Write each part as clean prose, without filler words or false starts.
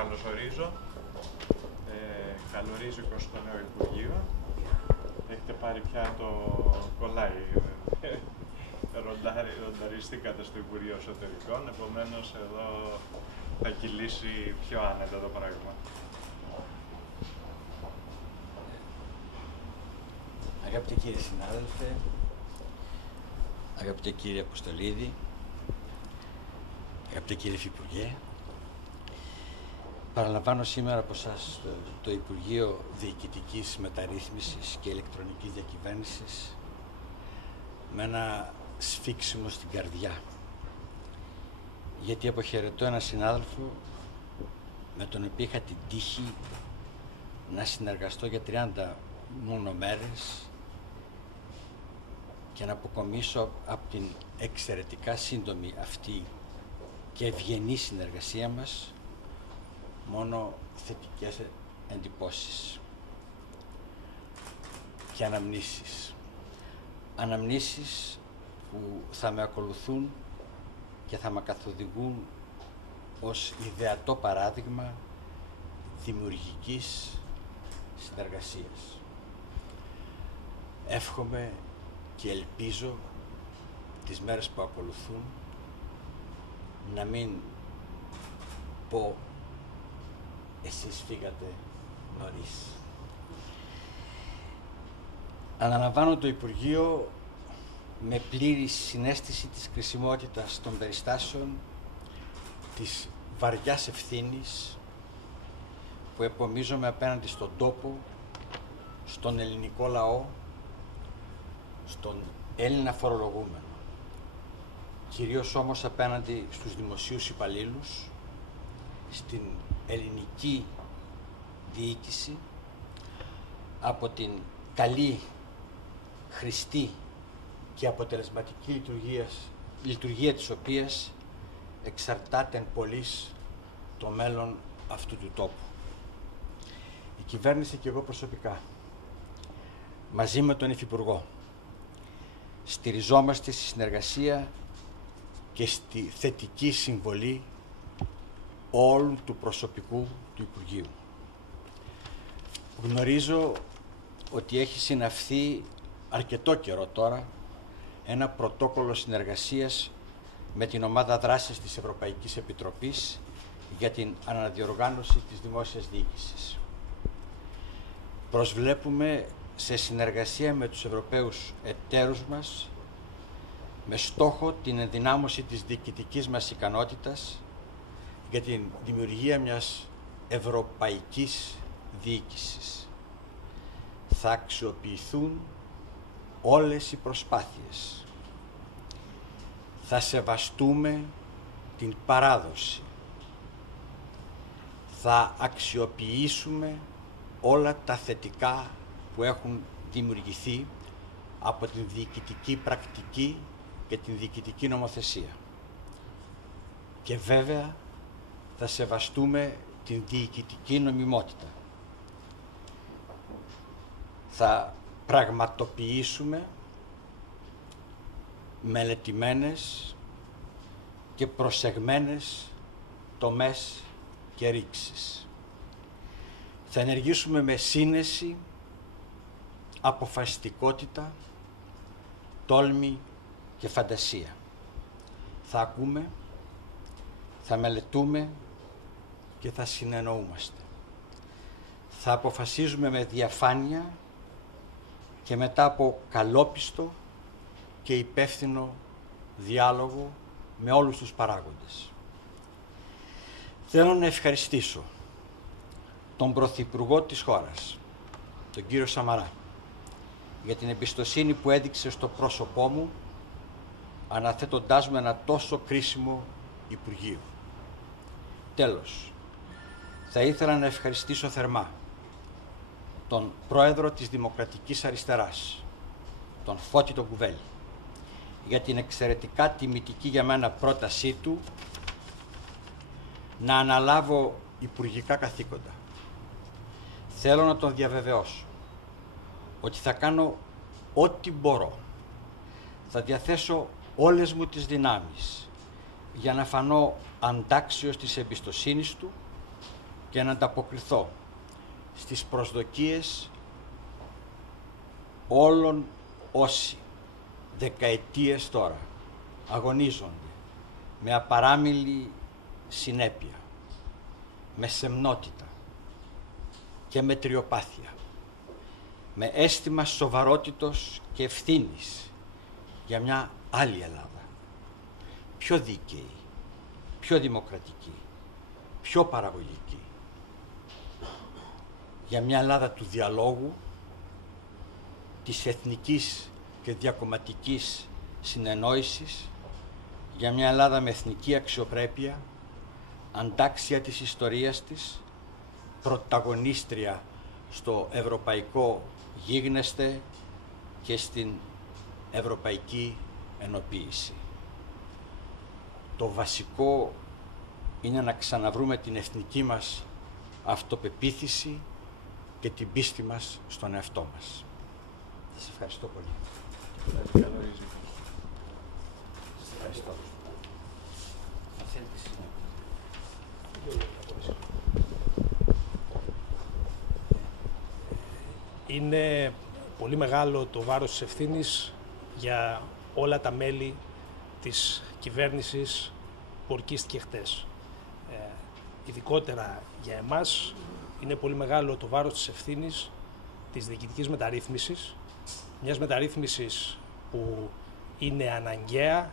Καλωσορίζω. Καλωρίζω και στο νέο Υπουργείο. Έχετε πάρει πια το κολλάει. Ρονταριστήκατε στο Υπουργείο Εσωτερικών, επομένως εδώ θα κυλήσει πιο άνετα το πράγμα. Αγαπητοί κύριοι συνάδελφοι, αγαπητέ κύριε Αποστολίδη, αγαπητέ κύριε Υφυπουργέ, παραλαμβάνω σήμερα από εσάς το Υπουργείο Διοικητικής Μεταρρύθμισης και Ηλεκτρονικής Διακυβέρνησης με ένα σφίξιμο στην καρδιά, γιατί αποχαιρετώ έναν συνάδελφο με τον οποίο είχα την τύχη να συνεργαστώ για 30 μόνο μέρες και να αποκομίσω από την εξαιρετικά σύντομη αυτή και ευγενή συνεργασία μας μόνο θετικές εντυπώσεις και αναμνήσεις. Αναμνήσεις που θα με ακολουθούν και θα με καθοδηγούν ως ιδεατό παράδειγμα δημιουργικής συνεργασίας. Εύχομαι και ελπίζω τις μέρες που ακολουθούν να μην πω εσείς φύγατε νωρίς. Αναλαμβάνω το Υπουργείο με πλήρη συναίσθηση της κρισιμότητας των περιστάσεων, της βαριάς ευθύνης που επομίζομαι απέναντι στον τόπο, στον ελληνικό λαό, στον Έλληνα φορολογούμενο, κυρίως όμως απέναντι στους δημοσίους υπαλλήλους, στην ελληνική διοίκηση, από την καλή, χρηστή και αποτελεσματική λειτουργία της οποίας εξαρτάται εν πολλοίς το μέλλον αυτού του τόπου. Η κυβέρνηση και εγώ προσωπικά, μαζί με τον Υφυπουργό, στηριζόμαστε στη συνεργασία και στη θετική συμβολή όλου του προσωπικού του Υπουργείου. Γνωρίζω ότι έχει συναυθεί αρκετό καιρό τώρα ένα πρωτόκολλο συνεργασίας με την ομάδα δράσης της Ευρωπαϊκής Επιτροπής για την αναδιοργάνωση της δημόσιας διοίκησης. Προσβλέπουμε σε συνεργασία με τους Ευρωπαίους εταίρους μας με στόχο την ενδυνάμωση της διοικητικής μας ικανότητας για την δημιουργία μιας ευρωπαϊκής διοίκησης. Θα αξιοποιηθούν όλες οι προσπάθειες. Θα σεβαστούμε την παράδοση. Θα αξιοποιήσουμε όλα τα θετικά που έχουν δημιουργηθεί από την διοικητική πρακτική και την διοικητική νομοθεσία. Και βέβαια θα σεβαστούμε την διοικητική νομιμότητα. Θα πραγματοποιήσουμε μελετημένες και προσεγμένες τομές και ρήξεις. Θα ενεργήσουμε με σύνεση, αποφασιστικότητα, τόλμη και φαντασία. Θα ακούμε, θα μελετούμε και θα συνεννοούμαστε. Θα αποφασίζουμε με διαφάνεια και μετά από καλόπιστο και υπεύθυνο διάλογο με όλους τους παράγοντες. Θέλω να ευχαριστήσω τον Πρωθυπουργό της χώρας, τον κύριο Σαμαρά, για την εμπιστοσύνη που έδειξε στο πρόσωπό μου, αναθέτοντάς μου ένα τόσο κρίσιμο Υπουργείο. Τέλος, θα ήθελα να ευχαριστήσω θερμά τον Πρόεδρο της Δημοκρατικής Αριστεράς, τον Φώτη τον Κουβέλη, για την εξαιρετικά τιμητική για μένα πρότασή του να αναλάβω υπουργικά καθήκοντα. Θέλω να τον διαβεβαιώσω ότι θα κάνω ό,τι μπορώ. Θα διαθέσω όλες μου τις δυνάμεις για να φανώ αντάξιος της εμπιστοσύνης του και να ανταποκριθώ στις προσδοκίες όλων όσοι δεκαετίες τώρα αγωνίζονται με απαράμιλη συνέπεια, με σεμνότητα και μετριοπάθεια, με αίσθημα σοβαρότητος και ευθύνης για μια άλλη Ελλάδα, πιο δίκαιη, πιο δημοκρατική, πιο παραγωγική, για μια Ελλάδα του διαλόγου, της εθνικής και διακομματικής συνεννόησης, για μια Ελλάδα με εθνική αξιοπρέπεια, αντάξια της ιστορίας της, πρωταγωνίστρια στο ευρωπαϊκό γίγνεσθε και στην ευρωπαϊκή ενοποίηση. Το βασικό είναι να ξαναβρούμε την εθνική μας αυτοπεποίθηση και την πίστη μας στον εαυτό μας. Σας ευχαριστώ πολύ. Σας ευχαριστώ. Είναι πολύ μεγάλο το βάρος της ευθύνης για όλα τα μέλη της κυβέρνησης που ορκίστηκε χτες. Ειδικότερα για εμάς είναι πολύ μεγάλο το βάρος της ευθύνης της διοικητικής μεταρρύθμισης, μιας μεταρρύθμισης που είναι αναγκαία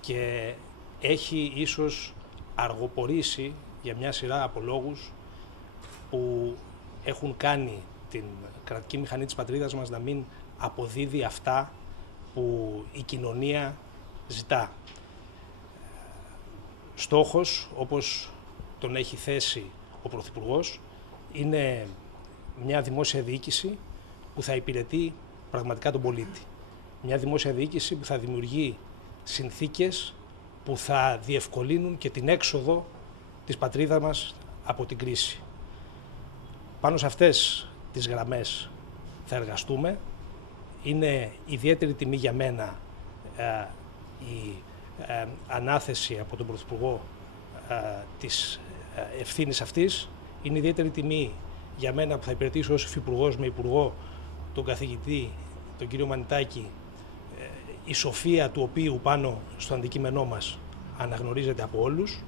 και έχει ίσως αργοπορήσει για μια σειρά από λόγους που έχουν κάνει την κρατική μηχανή της πατρίδας μας να μην αποδίδει αυτά που η κοινωνία ζητά. Στόχος, όπως τον έχει θέσει ο Πρωθυπουργός, είναι μια δημόσια διοίκηση που θα υπηρετεί πραγματικά τον πολίτη. Μια δημόσια διοίκηση που θα δημιουργεί συνθήκες που θα διευκολύνουν και την έξοδο της πατρίδας μας από την κρίση. Πάνω σε αυτές τις γραμμές θα εργαστούμε. Είναι ιδιαίτερη τιμή για μένα η ανάθεση από τον Πρωθυπουργό της ευθύνης αυτής. Είναι ιδιαίτερη τιμή για μένα που θα υπηρετήσω ως υφυπουργός με υπουργό τον καθηγητή, τον κύριο Μανιτάκη, η σοφία του οποίου πάνω στο αντικείμενό μας αναγνωρίζεται από όλους.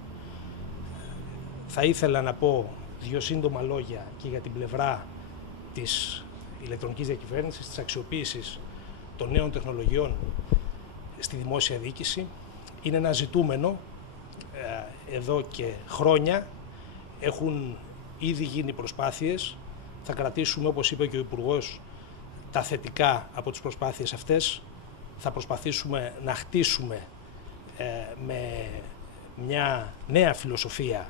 Θα ήθελα να πω δύο σύντομα λόγια και για την πλευρά της ηλεκτρονικής διακυβέρνησης, της αξιοποίησης των νέων τεχνολογιών στη δημόσια διοίκηση. Είναι ένα ζητούμενο εδώ και χρόνια. Έχουν ήδη γίνει προσπάθειες. Θα κρατήσουμε, όπως είπε και ο Υπουργός, τα θετικά από τις προσπάθειες αυτές. Θα προσπαθήσουμε να χτίσουμε με μια νέα φιλοσοφία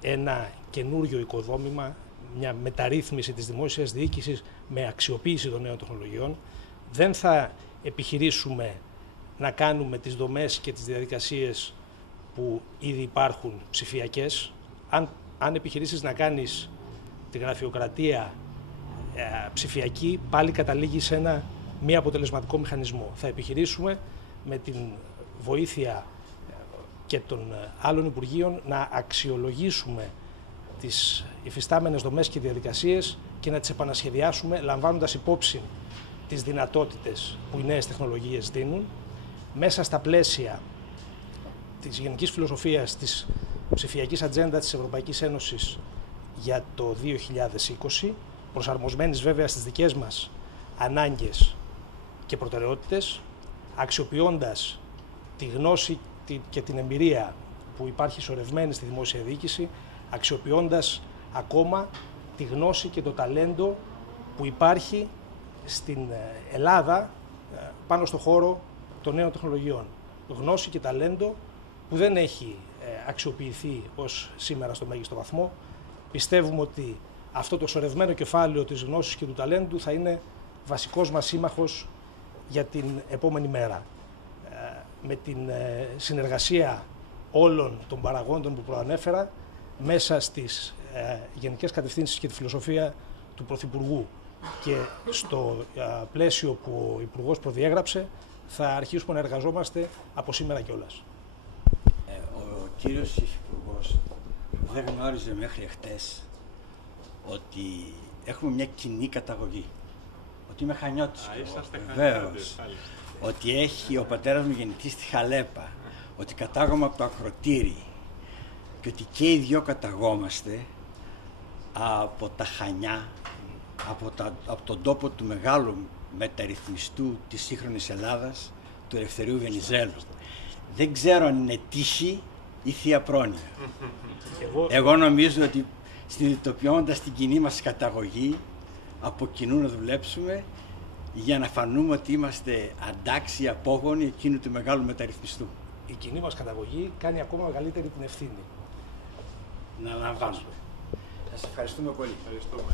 ένα καινούριο οικοδόμημα, μια μεταρρύθμιση της δημόσιας διοίκησης με αξιοποίηση των νέων τεχνολογιών. Δεν θα επιχειρήσουμε να κάνουμε τις δομές και τις διαδικασίες που ήδη υπάρχουν ψηφιακές. Αν επιχειρήσεις να κάνεις τη γραφειοκρατία ψηφιακή, πάλι καταλήγει σε ένα μη αποτελεσματικό μηχανισμό. Θα επιχειρήσουμε με την βοήθεια και των άλλων Υπουργείων να αξιολογήσουμε τις υφιστάμενες δομές και διαδικασίες και να τις επανασχεδιάσουμε λαμβάνοντας υπόψη τις δυνατότητες που οι νέες τεχνολογίες δίνουν μέσα στα πλαίσια της γενικής φιλοσοφίας της ψηφιακής ατζέντα της Ευρωπαϊκής Ένωσης για το 2020, προσαρμοσμένης βέβαια στις δικές μας ανάγκες και προτεραιότητες, αξιοποιώντας τη γνώση και την εμπειρία που υπάρχει σωρευμένη στη δημόσια διοίκηση, αξιοποιώντας ακόμα τη γνώση και το ταλέντο που υπάρχει στην Ελλάδα πάνω στο χώρο των νέων τεχνολογιών. Γνώση και ταλέντο που δεν έχει αξιοποιηθεί ως σήμερα στο μέγιστο βαθμό. Πιστεύουμε ότι αυτό το σωρευμένο κεφάλαιο της γνώσης και του ταλέντου θα είναι βασικός μας σύμμαχος για την επόμενη μέρα. Με την συνεργασία όλων των παραγόντων που προανέφερα, μέσα στις γενικές κατευθύνσεις και τη φιλοσοφία του Πρωθυπουργού και στο πλαίσιο που ο Υπουργός προδιέγραψε, θα αρχίσουμε να εργαζόμαστε από σήμερα κιόλας. Ο κύριος Υφυπουργός δεν γνώριζε μέχρι χτες ότι έχουμε μια κοινή καταγωγή. Ότι είμαι Χανιώτης. Βεβαίως. Ότι έχει ο πατέρας μου γεννηθεί στη Χαλέπα. Ότι κατάγομαι από το Ακροτήρι. Και ότι και οι δυο καταγόμαστε από τα Χανιά, από τον τόπο του μεγάλου μεταρρυθμιστού της σύγχρονης Ελλάδας, του Ελευθερίου Βενιζέλου. Δεν ξέρω αν είναι τύχη ή θεία πρόνοια. Εγώ νομίζω ότι συνειδητοποιώντας την κοινή μας καταγωγή, από κοινού να δουλέψουμε για να φανούμε ότι είμαστε αντάξιοι απόγονοι εκείνου του μεγάλου μεταρρυθμιστού. Η κοινή μας καταγωγή κάνει ακόμα μεγαλύτερη την ευθύνη. Να λαμβάνουμε. Σας ευχαριστούμε πολύ. Ευχαριστούμε.